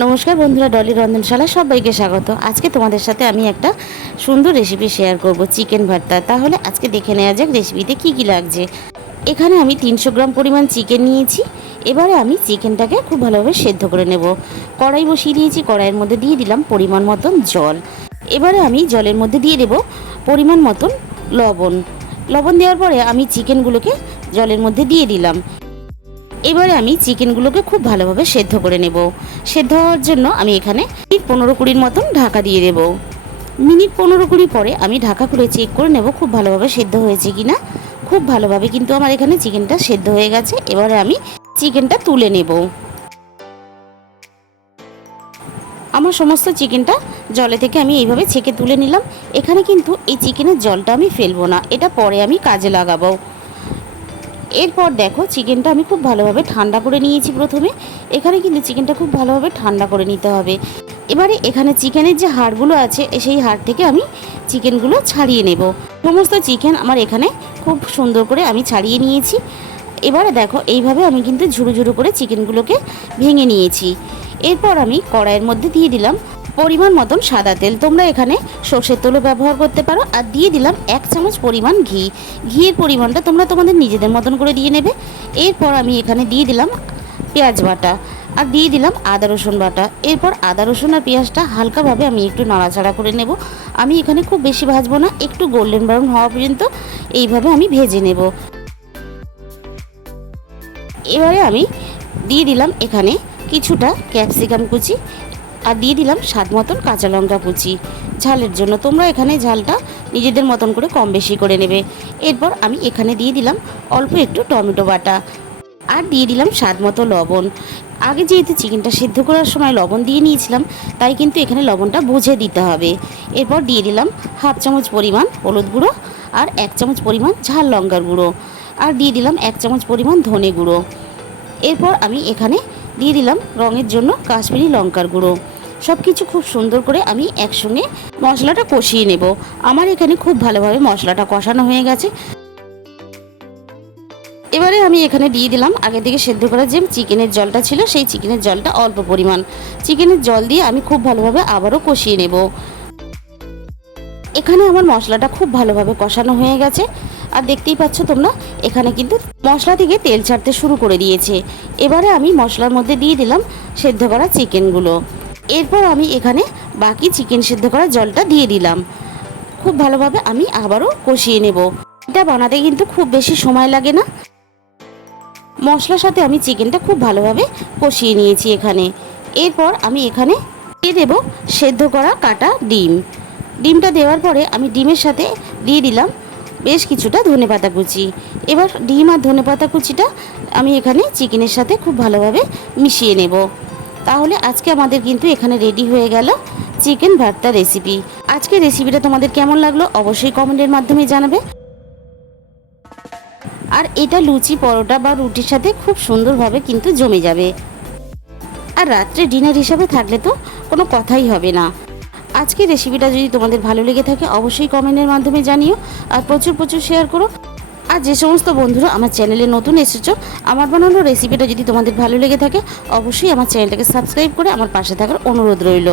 নমস্কার বন্ধুরা, ডলি রন্ধনশালা সবাইকে স্বাগত। আজকে তোমাদের সাথে আমি একটা সুন্দর রেসিপি শেয়ার করব চিকেন ভর্তা। তাহলে আজকে দেখে নেওয়া যাক রেসিপিতে কি কি লাগছে। এখানে আমি তিনশো গ্রাম পরিমাণ চিকেন নিয়েছি। এবারে আমি চিকেনটাকে খুব ভালোভাবে সেদ্ধ করে নেব। কড়াই বসিয়ে দিয়েছি, কড়াইয়ের মধ্যে দিয়ে দিলাম পরিমাণ মতন জল। এবারে আমি জলের মধ্যে দিয়ে দেব পরিমাণ মতন লবণ। লবণ দেওয়ার পরে আমি চিকেনগুলোকে জলের মধ্যে দিয়ে দিলাম। এবারে আমি চিকেনগুলোকে খুব ভালোভাবে সেদ্ধ করে নেব। সেদ্ধ হওয়ার জন্য আমি এখানে পনেরো কুড়ির মতন ঢাকা দিয়ে দেব। মিনিট পনেরো কুড়ি পরে আমি ঢাকা খুলে চেক করে নেব খুব ভালোভাবে সেদ্ধ হয়েছে কি না খুব ভালোভাবে কিন্তু আমার এখানে চিকেনটা সেদ্ধ হয়ে গেছে। এবারে আমি চিকেনটা তুলে নেব। আমার সমস্ত চিকেনটা জলে থেকে আমি এইভাবে ছেঁকে তুলে নিলাম। এখানে কিন্তু এই চিকেনের জলটা আমি ফেলব না। এটা পরে আমি কাজে লাগাবো। এরপর দেখো, চিকেনটা আমি খুব ভালোভাবে ঠান্ডা করে নিয়েছি প্রথমে। এখানে কিন্তু চিকেনটা খুব ভালোভাবে ঠান্ডা করে নিতে হবে। এবারে এখানে চিকেনের যে হাড়গুলো আছে, সেই হাড় থেকে আমি চিকেনগুলো ছাড়িয়ে নেব। সমস্ত চিকেন আমার এখানে খুব সুন্দর করে আমি ছাড়িয়ে নিয়েছি। এবারে দেখো, এইভাবে আমি কিন্তু ঝুড়ো ঝুড়ো করে চিকেনগুলোকে ভেঙে নিয়েছি। এরপর আমি কড়াইয়ের মধ্যে দিয়ে দিলাম পরিমাণ মতন সাদা তেল। তোমরা এখানে সর্ষের তেলও ব্যবহার করতে পারো। আর দিয়ে দিলাম এক চামচ পরিমাণ ঘি। ঘিয়ের পরিমাণটা তোমরা তোমাদের নিজেদের মতন করে দিয়ে নেবে। এরপর আমি এখানে দিয়ে দিলাম পেঁয়াজ বাটা। আর দিয়ে দিলাম আদা রসুন বাটা। এরপর আদা রসুন আর পেঁয়াজটা হালকাভাবে আমি একটু নাড়াচাড়া করে নেব। আমি এখানে খুব বেশি ভাজবো না, একটু গোল্ডেন ব্রাউন হওয়া পর্যন্ত এইভাবে আমি ভেজে নেব। এবারে আমি দিয়ে দিলাম এখানে কিছুটা ক্যাপসিকাম কুচি। আর দিয়ে দিলাম স্বাদ মতন কাঁচা লঙ্কা কুচি। ঝালের জন্য তোমরা এখানে ঝালটা নিজেদের মতন করে কম বেশি করে নেবে। এরপর আমি এখানে দিয়ে দিলাম অল্প একটু টমেটো বাটা। আর দিয়ে দিলাম স্বাদ মতো লবণ। আগে যেহেতু চিকেনটা সেদ্ধ করার সময় লবণ দিয়ে নিয়েছিলাম, তাই কিন্তু এখানে লবণটা বুঝে দিতে হবে। এরপর দিয়ে দিলাম হাফ চামচ পরিমাণ হলুদ গুঁড়ো আর এক চামচ পরিমাণ ঝাল লঙ্কার গুঁড়ো। আর দিয়ে দিলাম এক চামচ পরিমাণ ধনে গুঁড়ো। এরপর আমি এখানে দিয়ে দিলাম রঙের জন্য কাশ্মীরি লঙ্কার গুঁড়ো। সব কিছু খুব সুন্দর করে আমি একসঙ্গে মশলাটা কষিয়ে নেব। আমার এখানে খুব ভালোভাবে মশলাটা কষানো হয়ে গেছে। এবারে আমি এখানে দিয়ে দিলাম আগে থেকে সেদ্ধ করা যে চিকেনের জলটা ছিল, সেই চিকেনের জলটা অল্প পরিমাণ। চিকেনের জল দিয়ে আমি খুব ভালোভাবে আবারও কষিয়ে নেব। এখানে আমার মশলাটা খুব ভালোভাবে কষানো হয়ে গেছে। আর দেখতেই পাচ্ছ তোমরা, এখানে কিন্তু মশলা থেকে তেল ছাড়তে শুরু করে দিয়েছে। এবারে আমি মশলার মধ্যে দিয়ে দিলাম সেদ্ধ করা চিকেনগুলো। এরপর আমি এখানে বাকি চিকেন সেদ্ধ করা জলটা দিয়ে দিলাম। খুব ভালোভাবে আমি আবারও কষিয়ে নেব। এটা বানাতে কিন্তু খুব বেশি সময় লাগে না। মশলার সাথে আমি চিকেনটা খুব ভালোভাবে কষিয়ে নিয়েছি এখানে। এরপর আমি এখানে দিয়ে দেব সেদ্ধ করা কাটা ডিম। ডিমটা দেওয়ার পরে আমি ডিমের সাথে দিয়ে দিলাম বেশ কিছুটা ধনেপাতা কুচি। এবার ডিম আর ধনেপাতা কুচিটা আমি এখানে চিকেনের সাথে খুব ভালোভাবে মিশিয়ে নেব। তাহলে আজকে আমাদের কিন্তু এখানে রেডি হয়ে গেল চিকেন ভর্তা রেসিপি আজকে রেসিপিটা তোমাদের কেমন লাগল অবশ্যই কমেন্টের মাধ্যমে জানাবে। আর এটা লুচি পরোটা বা রুটির সাথে খুব সুন্দরভাবে কিন্তু জমে যাবে। আর রাত্রে ডিনার হিসাবে থাকলে তো কোনো কথাই হবে না। আজকের রেসিপিটা যদি তোমাদের ভালো লেগে থাকে অবশ্যই কমেন্টের মাধ্যমে জানিও। আর প্রচুর প্রচুর শেয়ার করো। আর যে সমস্ত বন্ধুরা আমার চ্যানেলে নতুন এসেছ, আমার বানানো রেসিপিটা যদি তোমাদের ভালো লেগে থাকে, অবশ্যই আমার চ্যানেলটাকে সাবস্ক্রাইব করে আমার পাশে থাকার অনুরোধ রইল।